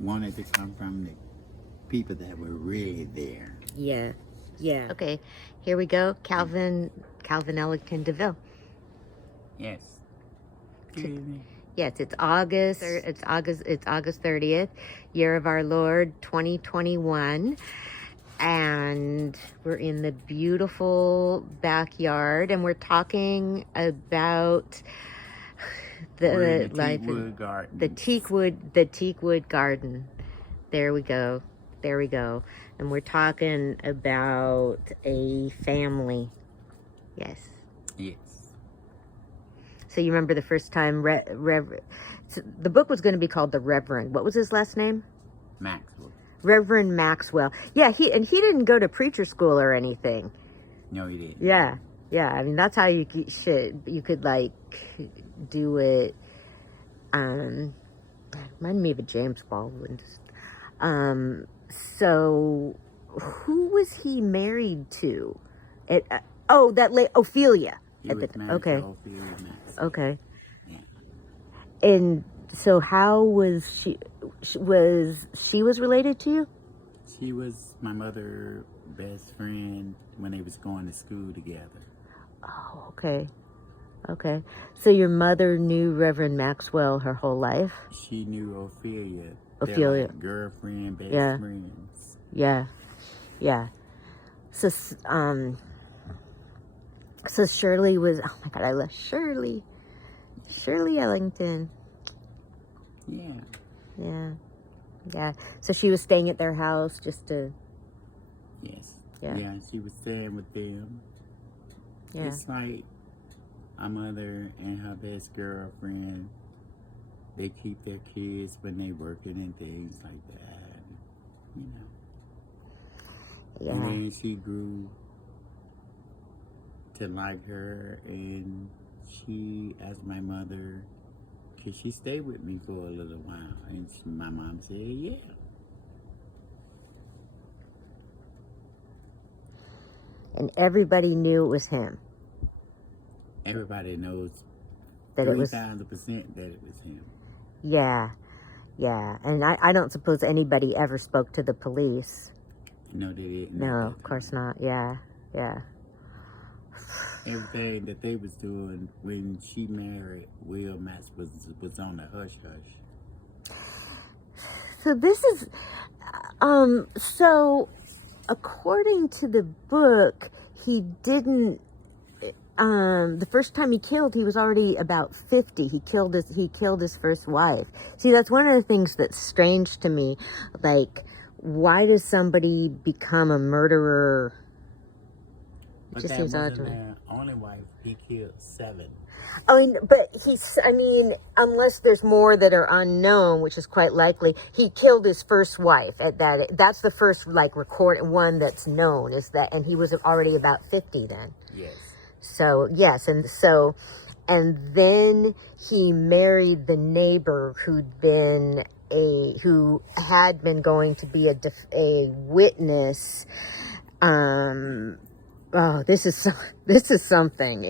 wanted to come from the people that were really there. Yeah, yeah. Okay, here we go. Calvin Ellington DeVille. Yes. Good evening. Yes, it's August 30th, year of our Lord 2021. And we're in the beautiful backyard, and we're talking about the teakwood garden. There we go. And we're talking about a family. Yes. So you remember the first time the book was going to be called The Reverend. What was his last name? Maxwell. Reverend Maxwell. Yeah, he didn't go to preacher school or anything. No, he didn't. Yeah. I mean, that's how you could like do it. Remind me of a James Baldwin. So who was he married to? Ophelia. He was married to Ophelia Maxwell. Okay. Yeah. And so how was she was related to you? She was my mother's best friend when they was going to school together. Oh, okay. So your mother knew Reverend Maxwell her whole life? She knew Ophelia. Ophelia. Like girlfriend, best friends. Yeah. So Shirley was, oh my God, I love Shirley Ellington. Yeah. So she was staying at their house just to... Yes. Yeah. Yeah, she was staying with them. Yeah. It's like my mother and her best girlfriend, they keep their kids when they working and things like that, you know. Yeah. And then she grew to like her, and she, as my mother, because she stayed with me for a little while, and my mom said, yeah. And everybody knew it was him. Everybody knows that 3,000% that it was him. Yeah. And I don't suppose anybody ever spoke to the police. No, they didn't. No, of course not. Yeah. Everything that they was doing when she married Will Matz was on the hush-hush. So this is, so according to the book, he didn't, the first time he killed, he was already about 50. He killed his first wife. See, that's one of the things that's strange to me. Like, why does somebody become a murderer? It just seems odd to me. Their only wife. He killed 7. Unless there's more that are unknown, which is quite likely, he killed his first wife. That's the first recorded one that's known, is that, and he was already about 50 then. Yes. So yes, and then he married the neighbor who had been going to be a witness. Oh, this is something.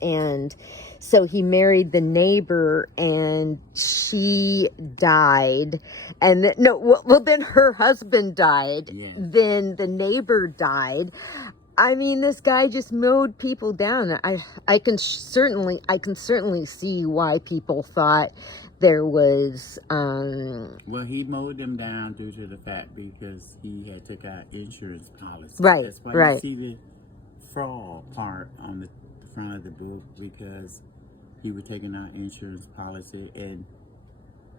And so he married the neighbor, and she died, and then her husband died. Yeah. Then the neighbor died. I mean, this guy just mowed people down. I can certainly see why people thought there was well, he mowed them down due to the fact because he had took out insurance policy. Right. That's why right. you see the fraud part on the front of the book, because he was taking out insurance policy and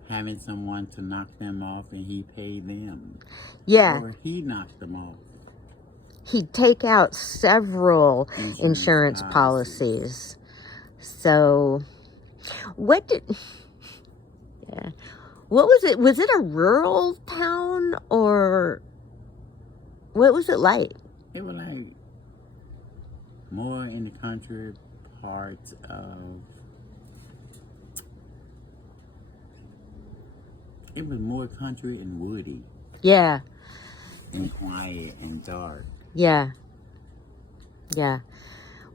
having someone to knock them off, and he paid them. Yeah. Or he knocked them off. He'd take out several insurance policies. So, what was it? Was it a rural town, or what was it like? It was like more in the country parts of. It was more country and woody. Yeah. And quiet and dark. Yeah.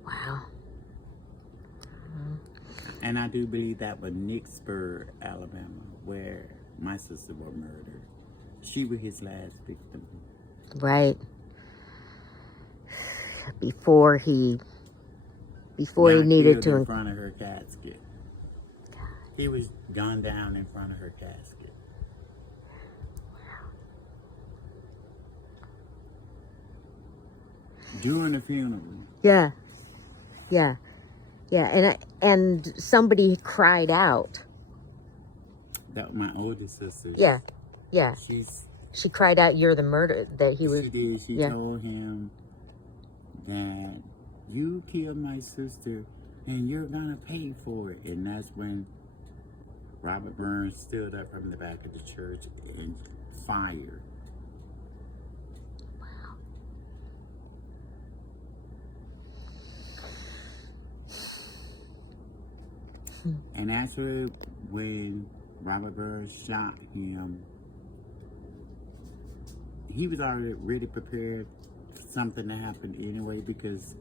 Wow. And I do believe that was Nicksburg, Alabama, where my sister was murdered. She was his last victim. Right. Before he Got needed killed to. in front of her casket. He was gunned down in front of her casket. During the funeral. Yeah. Yeah. Yeah. And somebody cried out. That was my oldest sister. Yeah. Yeah. She cried out, "You're the murderer," that he was. She did. She yeah. told him that you killed my sister and you're gonna pay for it. And that's when Robert Burns stood up from the back of the church and fired. Wow. And actually, when Robert Burns shot him, he was already prepared for something to happen anyway, because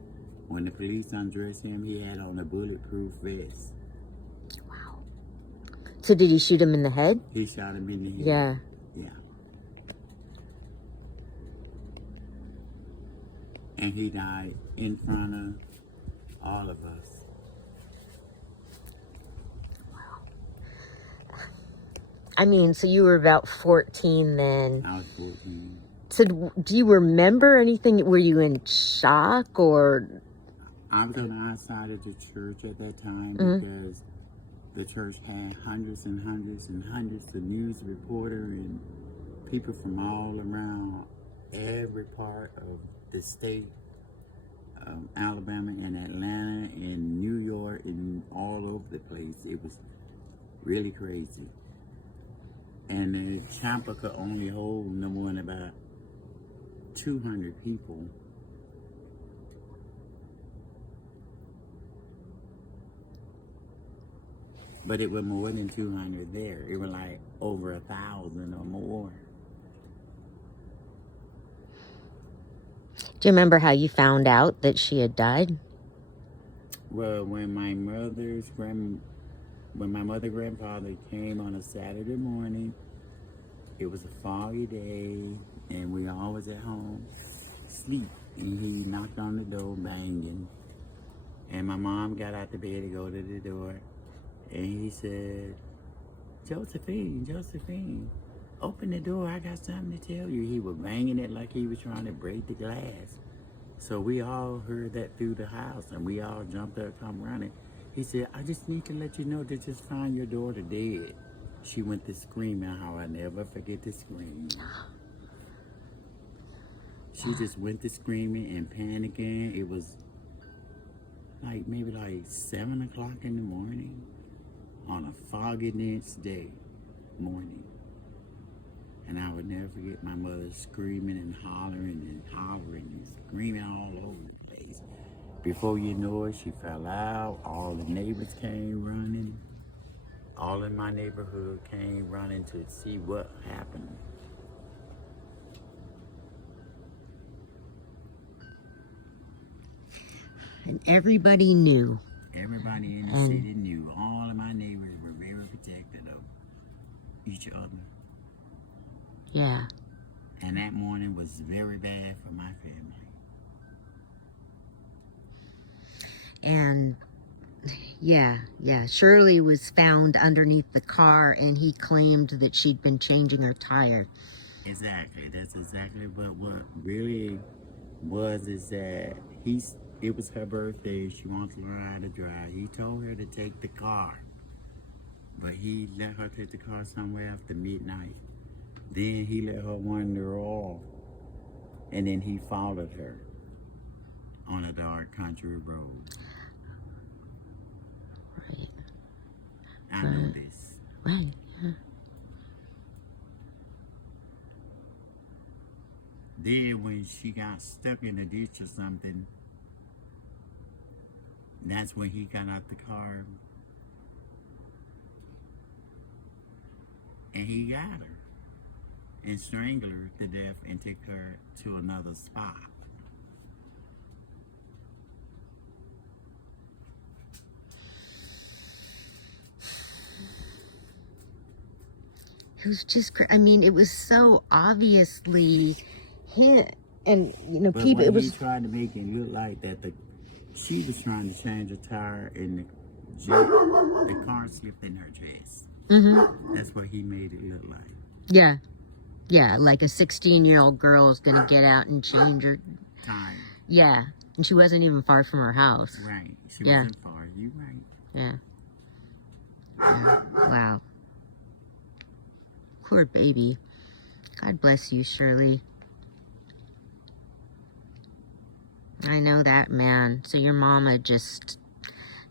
when the police undressed him, he had on a bulletproof vest. Wow. So did he shoot him in the head? He shot him in the head. Yeah. Yeah. And he died in front of all of us. I mean, so you were about 14 then. I was 14. So do you remember anything? Were you in shock or? I was on the outside of the church at that time because the church had hundreds and hundreds and hundreds of news reporters and people from all around every part of the state, Alabama and Atlanta and New York and all over the place. It was really crazy. And the chapel could only hold no more than about 200 people. But it was more than 200 there. It was like over 1,000 or more. Do you remember how you found out that she had died? Well, when my mother and grandfather came on a Saturday morning, it was a foggy day, and we all was at home, sleep, and he knocked on the door, banging. And my mom got out the bed to go to the door, and he said, Josephine, open the door, I got something to tell you. He was banging it like he was trying to break the glass. So we all heard that through the house, and we all jumped up, come running. He said, I just need to let you know they just found your daughter dead. She went to screaming, how I never forget to scream. She just went to screaming and panicking. It was like maybe like 7 o'clock in the morning on a foggy morning. And I would never forget my mother screaming and hollering and screaming all over the place. Before you know it, she fell out. All the neighbors came running. All in my neighborhood came running to see what happened. And everybody knew. Everybody in the city knew. All of my neighbors were very protective of each other. Yeah. And that morning was very bad for my family. And yeah. Shirley was found underneath the car, and he claimed that she'd been changing her tire. Exactly. That's exactly what really was, is that it was her birthday. She wanted to learn how to drive. He told her to take the car, but he let her take the car somewhere after midnight. Then he let her wander off, and then he followed her on a dark country road. Right. I know this. Right. Yeah. Then when she got stuck in a ditch or something, that's when he got out the car and he got her and strangled her to death and took her to another spot. It was just, I mean, it was so obviously him. And, you know, But people, it when he was, tried to make it look like that she was trying to change a tire and the car slipped in her dress. mm-hmm. That's what he made it look like. Yeah. Yeah, like a 16-year-old girl is going to get out and change her Tire. Yeah. And she wasn't even far from her house. Right. She Yeah. wasn't far. You right. Yeah. Yeah. Wow. Poor baby. God bless you, Shirley. I know that, man. So your mama just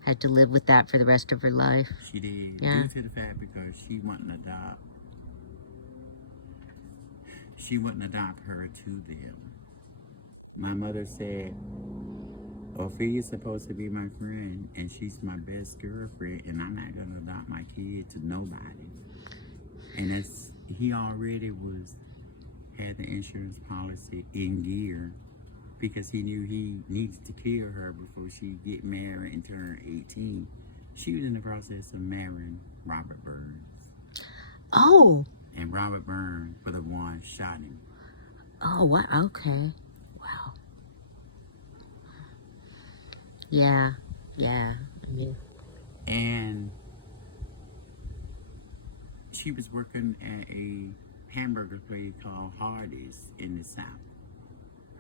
had to live with that for the rest of her life. She did. Yeah. Due to the fact because she wouldn't adopt her to them. My mother said, Ophelia's supposed to be my friend, and she's my best girlfriend, and I'm not going to adopt my kid to nobody. And he already had the insurance policy in gear because he knew he needed to kill her before she get married and turn 18. She was in the process of marrying Robert Burns. Oh. And Robert Burns was the one shot him. Oh, what? Okay. Wow. Yeah. Yeah. I mean. And she was working at a hamburger place called Hardee's in the South.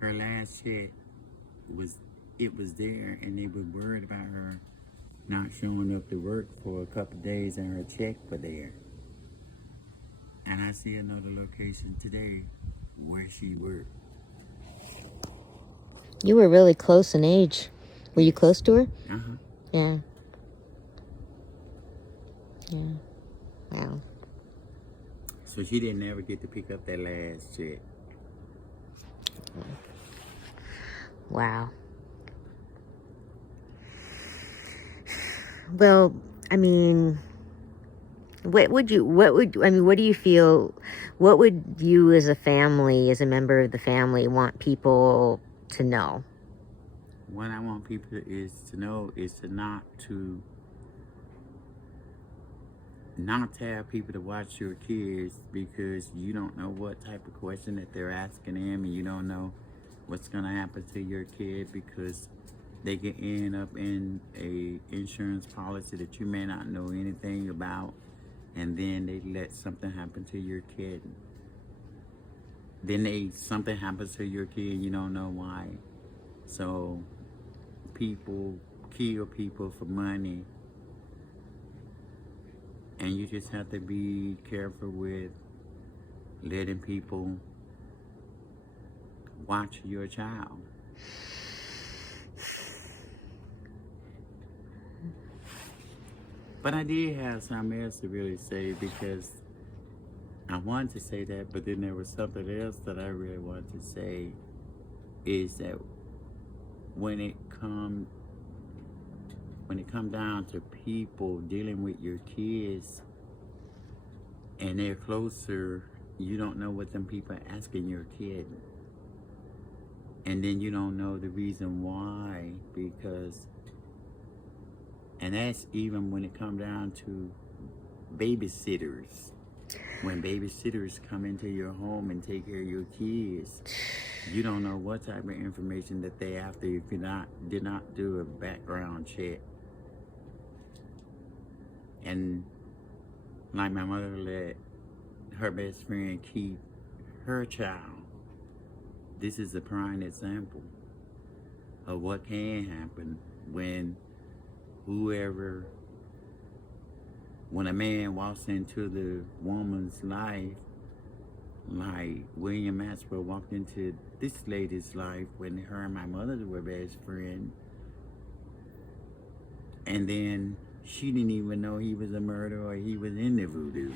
Her last check was there, and they were worried about her not showing up to work for a couple of days, and her check was there. And I see another location today where she worked. You were really close in age. Were you close to her? Uh-huh. Yeah. Yeah. Wow. So she didn't ever get to pick up that last check. Wow. Well, I mean, what do you feel, what would you as a family, as a member of the family, want people to know? What I want people to know is to not tell people to watch your kids, because you don't know what type of question that they're asking them, and you don't know what's going to happen to your kid, because they can end up in a insurance policy that you may not know anything about, and then they let something happen to your kid. Then something happens to your kid and you don't know why. So people kill people for money, and you just have to be careful with letting people watch your child. But I did have something else to really say, because I wanted to say that, but then there was something else that I really wanted to say, is that when it come down to people dealing with your kids and they're closer, you don't know what them people are asking your kid. And then you don't know the reason why, and that's even when it comes down to babysitters. When babysitters come into your home and take care of your kids, you don't know what type of information that they after if you did not do a background check. And like my mother let her best friend keep her child, this is a prime example of what can happen when a man walks into the woman's life, like William Maxwell walked into this lady's life when her and my mother were best friends, and then she didn't even know he was a murderer or he was in the voodoo.